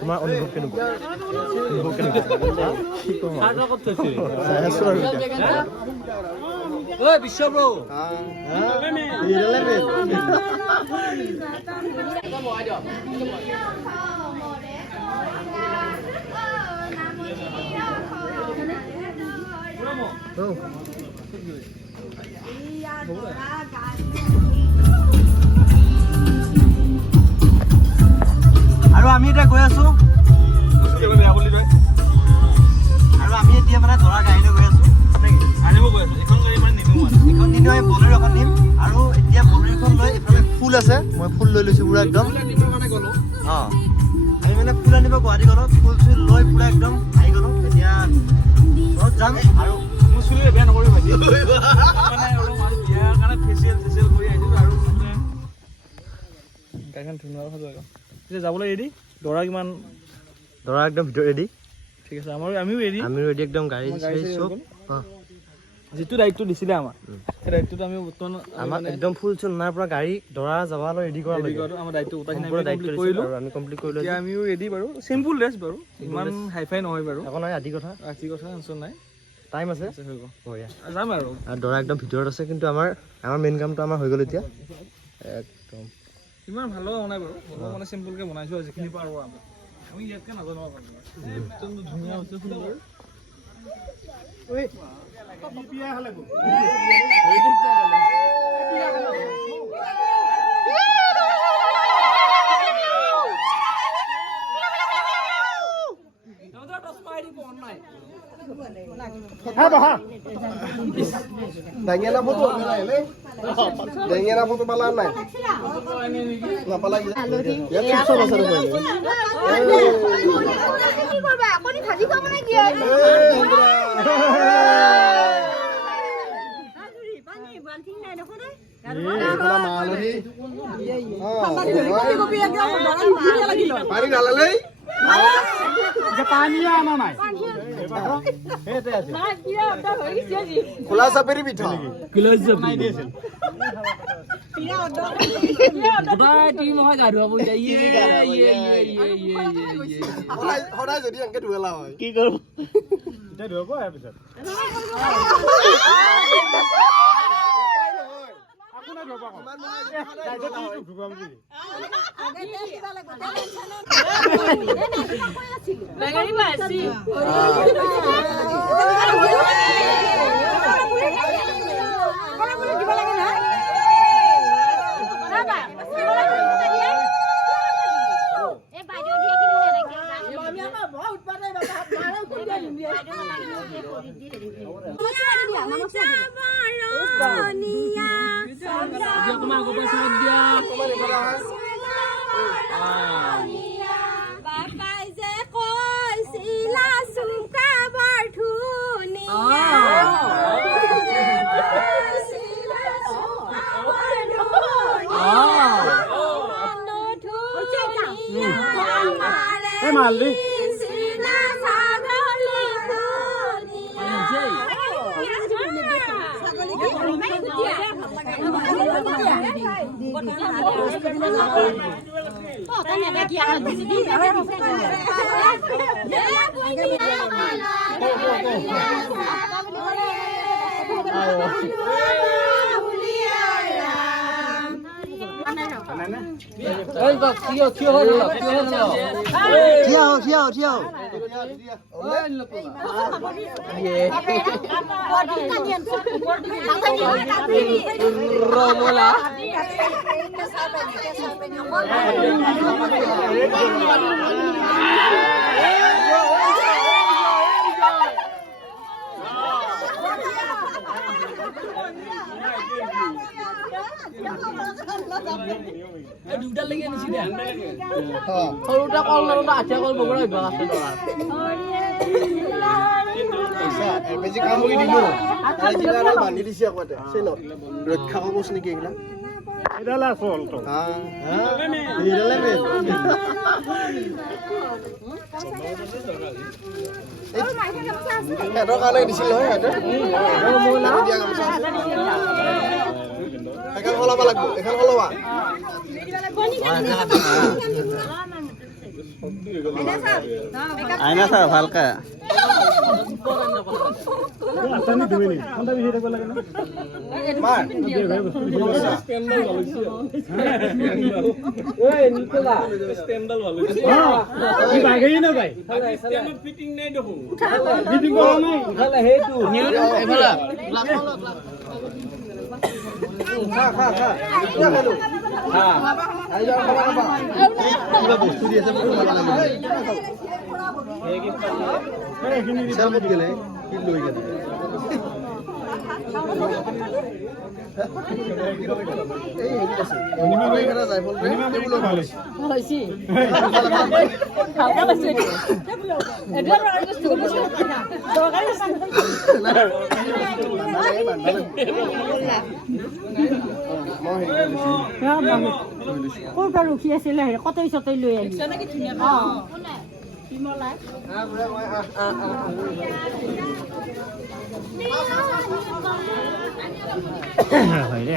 তোমাৰ অনুভৱ কেনেকুৱা বিশ্ব ব্ৰ আৰু আমি এতিয়া গৈ আছো আৰু আমি এতিয়া মানে ধৰা গাড়ীলৈ গৈ আছো এখন নিনো আমি বলেৰ এখন নিম আৰু এতিয়া বলেৰখন লৈ এইফালে ফুল আছে মই ফুল লৈ লৈছো পুৰা একদম অঁ আমি মানে ফুল আনিব গুৱাহাটী গ'লো ফুল চুল লৈ পুৰা একদম আহি গ'লো এতিয়া ঘৰত যাম আৰু মোৰ চুলি বেয়া নকৰিব মানে অলপ আৰু বিয়াৰ কাৰণে ফেচিয়েল কৰি আহিছিলোঁ আৰু গাড়ীখন ধুনীয়া কথা এতিয়া যাবলৈ ৰেডি দৰা কিমান দৰা একদম ভিতৰত ৰেডি ঠিক আছে আমিও ৰেডি একদম গাড়ী চব যিটো দায়িত্ব দিছিলে আমাৰ সেই দায়িত্বটো আমি বৰ্তমান আমাক একদম ফুল চুল অনাৰ পৰা গাড়ী দৰা যাবলৈ ৰেডি কৰা আমাৰ দায়িত্ব কৰিলোঁ আৰু আমি কমপ্লিট কৰিলোঁ এতিয়া আমিও ৰেডি বাৰু চিম্পুল ড্ৰেছ বাৰু ইমান হাইফাই নহয় বাৰু একো নাই ৰাতি কথা টেনশ্যন নাই টাইম আছে হৈ গ'ল যাম আৰু দৰা একদম ভিতৰত আছে কিন্তু আমাৰ মেইন কামটো আমাৰ হৈ গ'ল এতিয়া একদম ইমান ভালো হোৱা নাই বাৰু অলপ মানে চিম্পুলকৈ বনাইছোঁ যিখিনি পাৰোঁ আমি ইয়াতকৈ নাজানো একদম ধুনীয়া হৈছে ফুলবোৰ Dangena foto ini, dangena foto malam naik. Ngapa lagi? Ya susah masa depan. Ini berapa? Aku ni tadi kamu lagi ya? Pani galalai? Pani ana nai. Kulasa peri pitha. Kulasa peri. Team hoy garu abu jaiye. Hodai jodi angke duela hoy. Ki korbo? Eta duebo episode. Aku na duebo ko. Bagari basi. Maldi. Duda lagi di sini. Kalau udah kalau ada aja kalau beberapa bahasa dolar. বেজি কামুৰি দিলো তাৰে কিবা এটা বান্ধি দিছে আকৌ এটা চেইনত ৰক্ষা কবচ নেকি এইগিলা এডালা চলটো এইডালে মেইন সিহঁতৰ কাৰণে দিছিল নহয় সিহঁতে দিয়া গামোচা আছে এখন সলাব লাগিব এখন সলোৱা আইনা স্যাৰ ভালকা আটানি ধুই নি কোনটা বিহে থাকব লাগে না মাৰ ওই নিকলা স্ট্যান্ডাল ভালো কি বাগেই না ভাই স্ট্যান্ড ফিটিং নাই দেখো ফিটিং করা নাই খালা হেতু এফালা খা কিয় খালো আই যাও খাবা কিবা বস্তু দি আছে বহুত ভাল লাগে চেলমত গেলে কি লৈ গেলে এই হেৰি আছে নিমা হৈ গেলা যাই বল নিমা টেবুলৰ ভাল আছে হইছি হালকা আছে এডলা আৰু বস্তু বস্তু দৰকাৰী আছে ক'ৰ পৰা ৰখি আছিলে কতই চতই লৈ আহিছে নেকি ধুনীয়া বিমলা হয় দে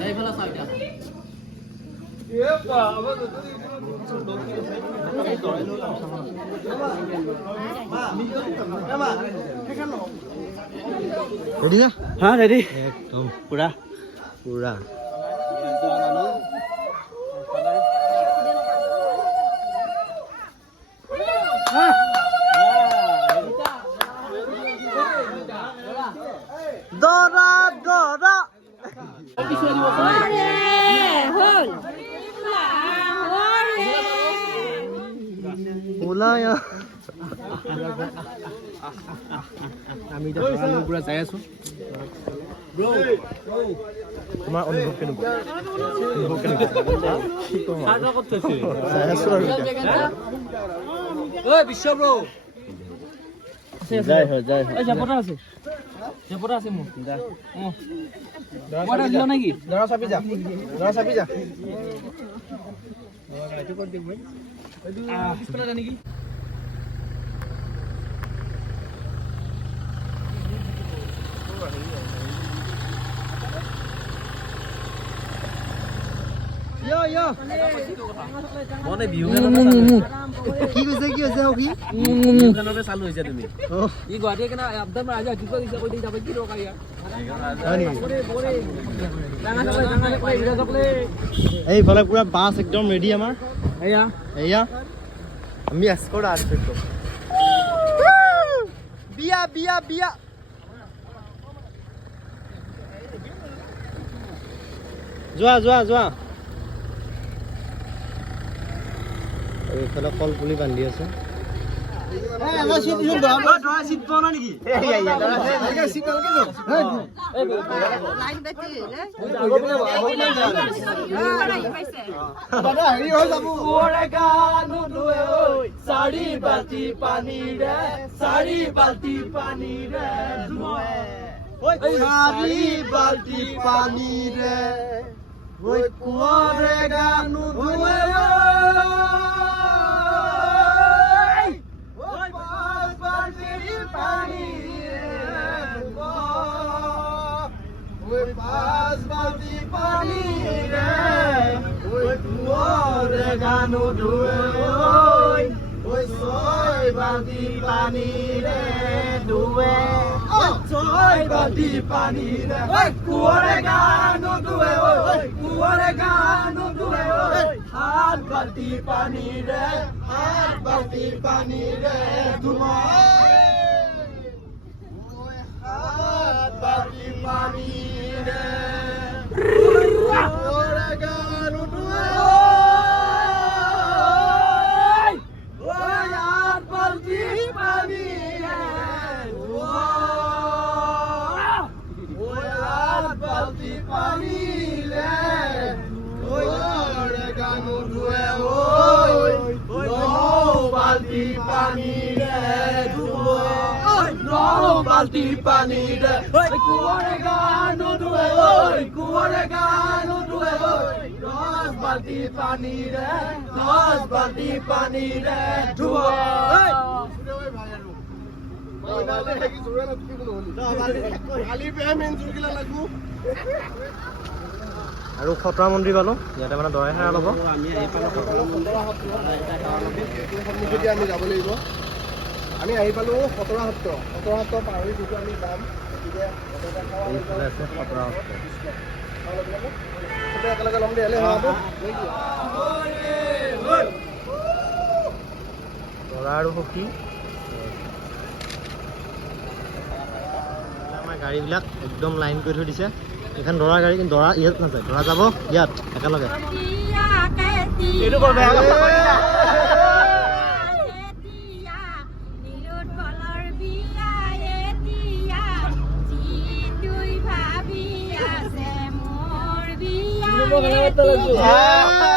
এইফালা চাইটা ৰেডি না হ্যাঁ ৰেডি একদম পুৰা পুৰা দৰা দৰা ওলায়া আমি পুৰা যাই আছো তোমাৰ অনুভৱ কেনেকুৱা যাই আছো আৰু ওই বিশ্ব ব্রো যাই হয় যাই এই জাপটা আছে মো যা ওটা দিও নাকি দৰা চাপি যা পিছফালে যা নাকি মনে বিহু কি কৈছে হবি বিহু গানতে চালু হৈছে তুমি ই গুৱাহাটী কেনা আবদাৰ মাৰ আজি কিবা দিছে কৈ দি যাব কি দৰকাৰ ইয়াৰ এইফালে পুৰা বাছ একদম ৰেডি আমাৰ এয়া এয়া আমি এস্কৰ্ট আছো বিয়া বিয়া বিয়া যোৱা এইফালে কল পুলি বান্ধি আছে চাৰি বাল্টি পানীৰে চাৰি বাল্টি পানীৰে ঐ কুঁৱৰে গানো ধুৱে পাঁচ বাল্টি পানীৰে কুঁৱৰে গানো ধুৱে ঐ ছয় বাল্টি পানীৰে ধুৱে ছয় বাল্টি পানীৰে কুঁৱৰে গানো ধুৱে সাত বাল্টি পানীৰে সাত বাল্টি পানীৰে কুঁৱৰে গানো ধুৱে বাল্টি পানীৰে ধুব দহ বাল্টি পানীৰে কুঁৱৰে গা নুধুৱে কুঁৱৰে গা নুধুৱে 10 বাল্টি পানীৰে 10 বাল্টি পানীৰে ধুব আৰু খতৰা মন্দিৰ পালোঁ ইয়াতে মানে দৰাই সেৱা ল'ব আমি যাব লাগিব আমি আহি পালোঁ খতৰা সত্ৰ পাহৰি যিটো আমি যাম গতিকে এইফালে আছে খতৰা সত্ৰ একেলগে ল'ম দেই দৰা আৰু সখী আমাৰ গাড়ীবিলাক একদম লাইন কৰি থৈ দিছে এইখন দৰা গাড়ী কিন্তু দৰা ইয়াত নাযায় দৰা যাব ইয়াত একেলগে এইটো বৰ বেয়া কথা কৰিলা বিয়া